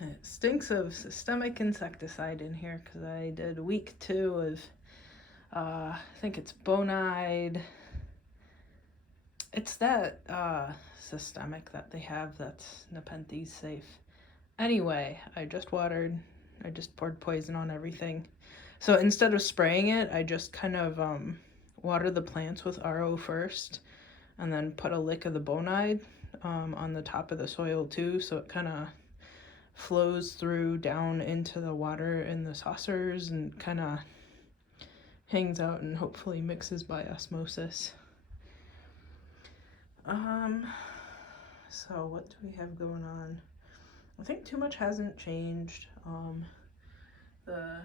It stinks of systemic insecticide in here because I did week 2 of, I think it's bonide. It's that systemic that they have that's Nepenthes safe. Anyway, I just watered. I just poured poison on everything. So instead of spraying it, I just kind of water the plants with RO first, and then put a lick of the bonide on the top of the soil too, so it kind of flows through down into the water in the saucers and kind of hangs out and hopefully mixes by osmosis. So what do we have going on? I think too much hasn't changed. The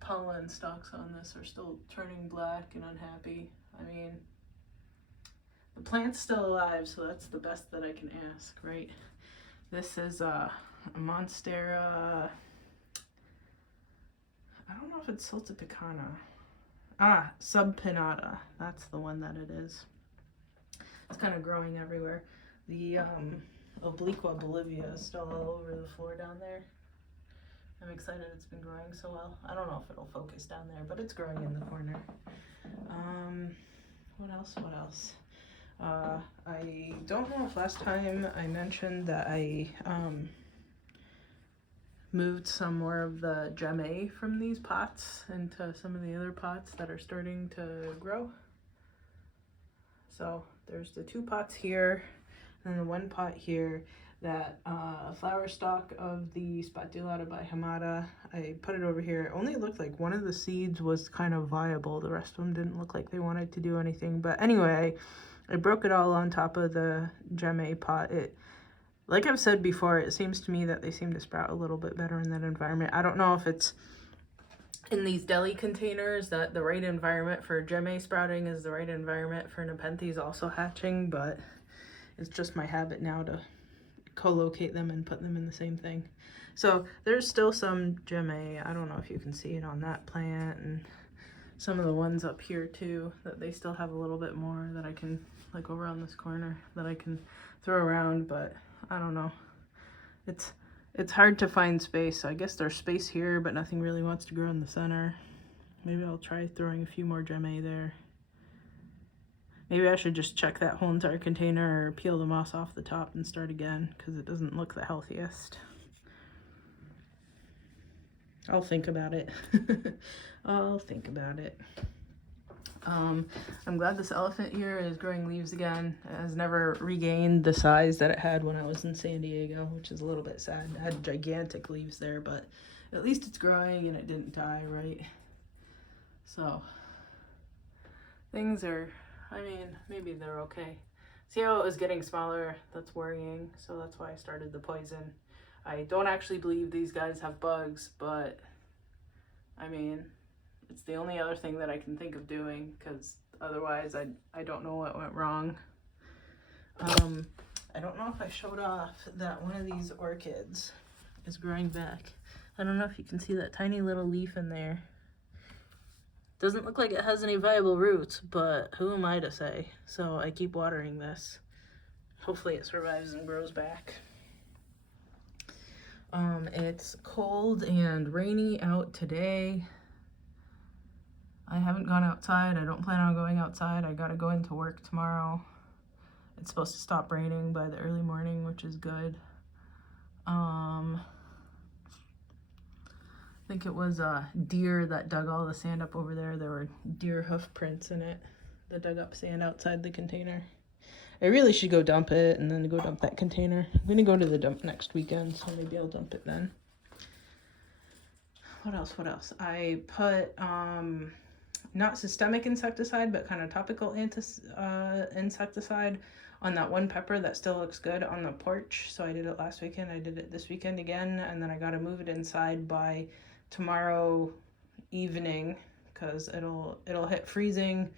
pollen stalks on this are still turning black and unhappy. I mean, the plant's still alive, so that's the best that I can ask, right? This is a Monstera. I don't know if it's Sultipicana. Subpinata. That's the one that it is. It's kind of growing everywhere. The Obliqua Bolivia is still all over the floor down there. I'm excited it's been growing so well. I don't know if it'll focus down there, but it's growing in the corner. What else? I don't know if last time I mentioned that I moved some more of the gemme from these pots into some of the other pots that are starting to grow. So there's the 2 pots here and the 1 pot here. That flower stalk of the Spatulata by Hamada, I put it over here. It only looked like one of the seeds was kind of viable. The rest of them didn't look like they wanted to do anything. But anyway, I broke it all on top of the gemme pot. Like I've said before, it seems to me that they seem to sprout a little bit better in that environment. I don't know if it's in these deli containers that the right environment for gemme sprouting is the right environment for Nepenthes also hatching, but it's just my habit now to co-locate them and put them in the same thing. So there's still some gemme. I don't know if you can see it on that plant, and some of the ones up here too, that they still have a little bit more that I can, like over on this corner, that I can throw around, but I don't know. It's hard to find space. So I guess there's space here, but nothing really wants to grow in the center. Maybe I'll try throwing a few more gemme there. Maybe I should just check that whole entire container or peel the moss off the top and start again, because it doesn't look the healthiest. I'll think about it. I'll think about it. I'm glad this elephant here is growing leaves again. It has never regained the size that it had when I was in San Diego, which is a little bit sad. It had gigantic leaves there, but at least it's growing and it didn't die, right? So things are, I mean, maybe they're okay. See how it was getting smaller? That's worrying, so that's why I started the poison. I don't actually believe these guys have bugs, but I mean, it's the only other thing that I can think of doing, because otherwise I don't know what went wrong. I don't know if I showed off that one of these orchids is growing back. I don't know if you can see that tiny little leaf in there. Doesn't look like it has any viable roots, but who am I to say? So I keep watering this. Hopefully it survives and grows back. It's cold and rainy out today. I haven't gone outside. I don't plan on going outside. I gotta go into work tomorrow. It's supposed to stop raining by the early morning, which is good. I think it was a deer that dug all the sand up over there. There were deer hoof prints in it that dug up sand outside the container. I really should go dump it and then go dump that container. I'm gonna go to the dump next weekend, so maybe I'll dump it then. What else? I put not systemic insecticide, but kind of topical insecticide on that one pepper that still looks good on the porch. So I did it last weekend. I did it this weekend again, and then I got to move it inside by tomorrow evening, because it'll hit freezing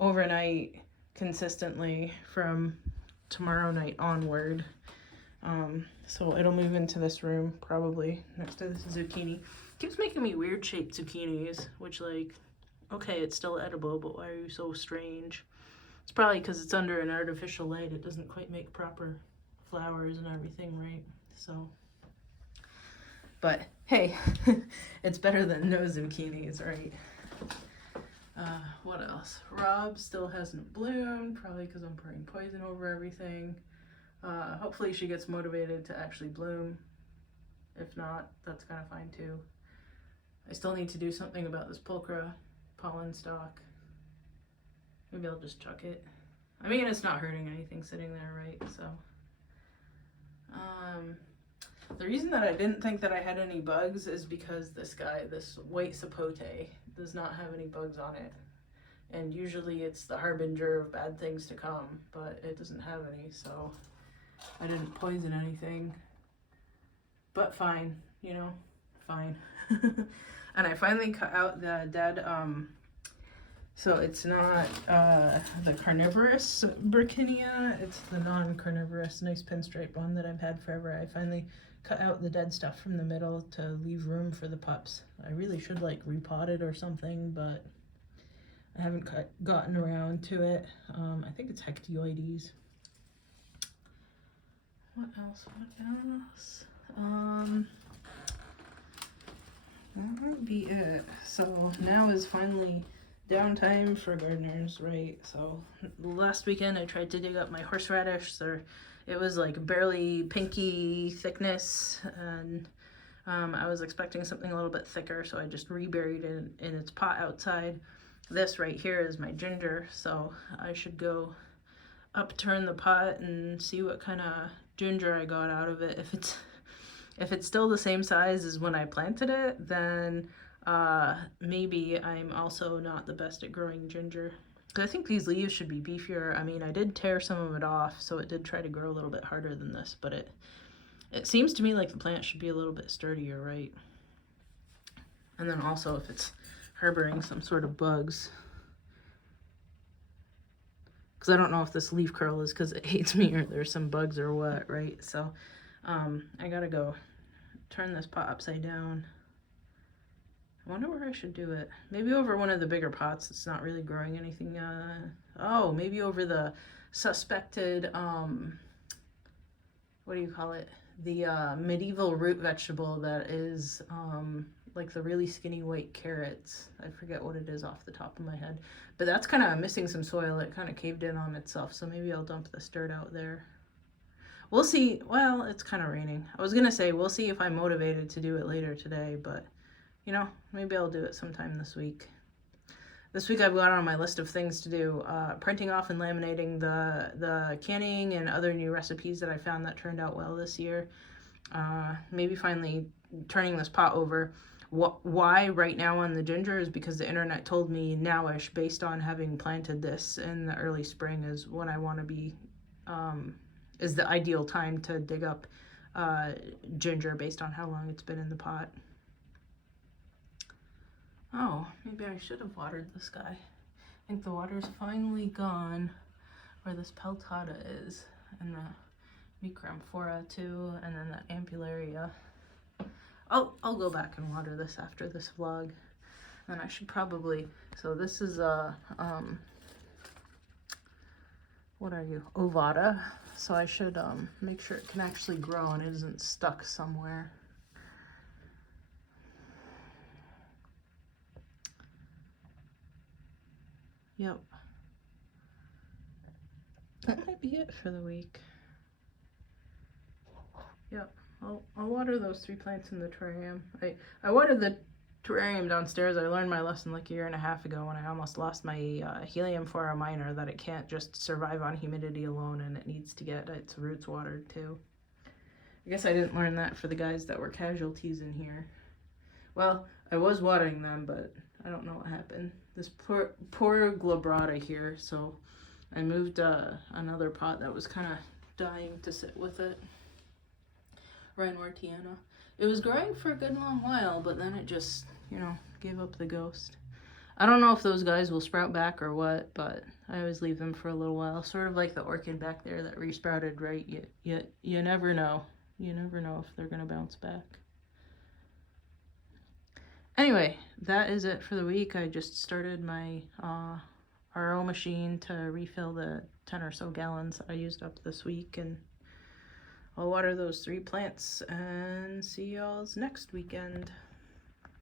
overnight consistently from tomorrow night onward. So it'll move into this room probably next to this zucchini. It keeps making me weird shaped zucchinis, which, like, okay, it's still edible, but why are you so strange? It's probably because it's under an artificial light. It doesn't quite make proper flowers and everything, right? So But hey, it's better than no zucchinis, right? What else? Rob still hasn't bloomed, probably because I'm pouring poison over everything. Hopefully she gets motivated to actually bloom. If not, that's kind of fine too. I still need to do something about this pulchra pollen stalk. Maybe I'll just chuck it. I mean, it's not hurting anything sitting there, right? So, the reason that I didn't think that I had any bugs is because this guy, this white sapote, does not have any bugs on it. And usually it's the harbinger of bad things to come, but it doesn't have any, so I didn't poison anything. But fine, you know, fine. And I finally cut out the dead, so it's not the carnivorous Burkinia, it's the non-carnivorous nice pinstripe one that I've had forever. I finally cut out the dead stuff from the middle to leave room for the pups. I really should like repot it or something, but I haven't gotten around to it. I think it's Hectioides. What else? That might be it. So now is finally downtime for gardeners, right? So last weekend I tried to dig up my horseradish. So it was like barely pinky thickness, and I was expecting something a little bit thicker, so I just reburied it in its pot outside. This right here is my ginger, so I should go upturn the pot and see what kind of ginger I got out of it. If it's still the same size as when I planted it, then maybe I'm also not the best at growing ginger. I think these leaves should be beefier. I mean, I did tear some of it off, so it did try to grow a little bit harder than this, but it seems to me like the plant should be a little bit sturdier, right? And then also if it's harboring some sort of bugs, because I don't know if this leaf curl is because it hates me or there's some bugs or what, right? So I gotta go turn this pot upside down. I wonder where I should do it. Maybe over one of the bigger pots that's not really growing anything. Oh, maybe over the suspected, what do you call it? The medieval root vegetable that is like the really skinny white carrots. I forget what it is off the top of my head. But that's kind of missing some soil. It kind of caved in on itself. So maybe I'll dump this dirt out there. We'll see. Well, it's kind of raining. I was going to say, we'll see if I'm motivated to do it later today, but you know, maybe I'll do it sometime this week. This week I've got on my list of things to do, printing off and laminating the canning and other new recipes that I found that turned out well this year. Maybe finally turning this pot over. Why right now on the ginger is because the internet told me nowish, based on having planted this in the early spring, is when I want to be, is the ideal time to dig up ginger based on how long it's been in the pot. Oh, maybe I should have watered this guy. I think the water's finally gone where this peltata is, and the micramphora too, and then the ampullaria. I'll go back and water this after this vlog. And I should probably, so this is a, what are you, ovata. So I should make sure it can actually grow and it isn't stuck somewhere. Yep. That might be it for the week. Yep. I'll water those 3 plants in the terrarium. I watered the terrarium downstairs. I learned my lesson like a year and a half ago when I almost lost my Heliumphora minor, that it can't just survive on humidity alone and it needs to get its roots watered too. I guess I didn't learn that for the guys that were casualties in here. Well, I was watering them, but I don't know what happened. This poor glabrata here, so I moved another pot that was kind of dying to sit with it. Reinwartiana. It was growing for a good long while, but then it just, you know, gave up the ghost. I don't know if those guys will sprout back or what, but I always leave them for a little while. Sort of like the orchid back there that resprouted, right? You never know. You never know if they're going to bounce back. Anyway, that is it for the week. I just started my RO machine to refill the 10 or so gallons I used up this week, and I'll water those 3 plants and see y'all's next weekend.